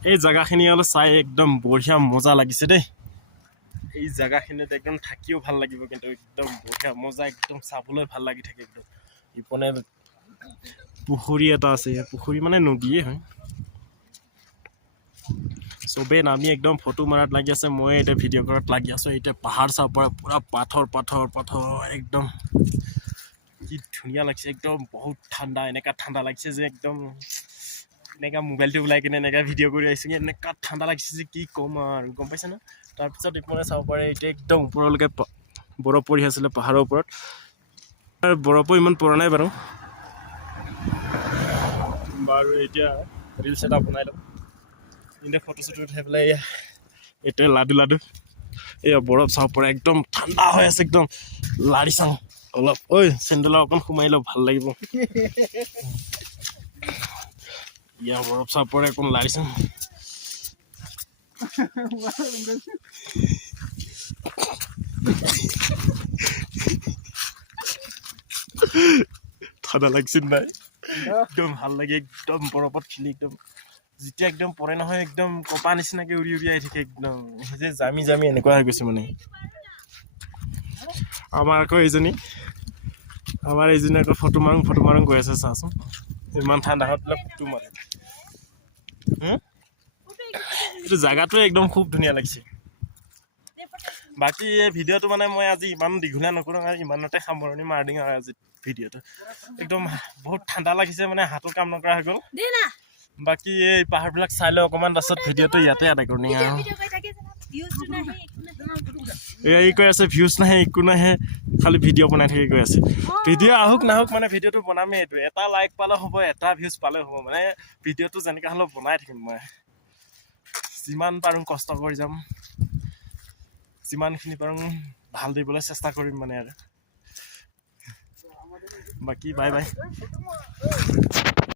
এই জায়গাখিনি অলপ চাই একদম বঢ়িয়া মজা লাগিছে দেই এই জায়গাখিনিত একদম থাকিও ভাল লাগিব কিন্তু একদম বঢ়িয়া মজা একদম চাবলৈ ভাল লাগি থাকে একদম ইপনে পুখুৰী এটা আছে পুখুৰী মানে নদীয়ে হয় চবেই নামি একদম ফটো মাৰাত লাগি আছে মই এতিয়া ভিডিঅ' কৰাত লাগি আছোঁ এতিয়া পাহাৰ চাব পৰা পুৰা পাথৰ একদম কি ধুনীয়া লাগিছে একদম বহুত ঠাণ্ডা এনেকা ঠাণ্ডা লাগিছে যে একদম এনেকা মোবাইলটো ওলাই কিনে এনেকা ভিডিঅ' কৰি আহিছোঁ এনেকা ঠাণ্ডা লাগিছে যে কি ক'ম আৰু গম পাইছে ন তাৰপিছত ইপনে চাব পাৰে এতিয়া একদম ওপৰলৈকে বৰফ পৰি আছিলে পাহাৰৰ ওপৰত বৰফো ইমান পৰা নাই বাৰু এতিয়া ৰিলছ এটা বনাই লওঁ এতিয়া ফটো চটো উঠাই পেলাই এতিয়া লাডু এয়া বৰফ চাব পৰা একদম ঠাণ্ডা হৈ আছে একদম লাৰি চাওঁ অলপ ঐ চেণ্ডেলৰ অকণ সোমাই লওঁ ভাল লাগিব ইয়া বৰফ চাব পৰা অকণ লাৰি চাওঁ ঠাণ্ডা লাগিছিল নাই একদম ভাল লাগে একদম বৰফত খেলি একদম যেতিয়া একদম পৰে নহয় একদম কপা নিচিনাকে উৰি আহি থাকে একদম যে জামি এনেকুৱা হৈ গৈছে মানে আমাৰ এইজনী আকৌ ফটো মাৰোঁ গৈ আছে চাচোন ইমান ঠাণ্ডা পেলাই ফটো মাৰে এইটো জাগাটোৱে একদম খুব ধুনীয়া লাগিছে বাকী এই ভিডিঅ'টো মানে মই আজি ইমান দীঘলীয়া নকৰোঁ আৰু ইমানতে সামৰণি মাৰি দিওঁ আৰু আজি ভিডিঅ'টো একদম বহুত ঠাণ্ডা লাগিছে মানে হাতো কাম নকৰা হৈ গ'ল বাকী এই পাহাৰবিলাক চাই লওঁ অকণমান তাৰপিছত ভিডিঅ'টো ইয়াতে আদায় কৰি নিওঁ আৰু এই কৈ আছে ভিউজ নাহে একো নাহে খালি ভিডিঅ' বনাই থাকি কৈ আছে ভিডিঅ' আহক নাহক মানে ভিডিঅ'টো বনামেই এইটো এটা লাইক পালে হ'ব এটা ভিউজ পালে হ'ব মানে ভিডিঅ'টো যেনেকৈ হ'লেও বনাই থাকিম মই যিমান পাৰোঁ কষ্ট কৰি যাম যিমানখিনি পাৰোঁ ভাল দিবলৈ চেষ্টা কৰিম মানে আৰু বাকী বাই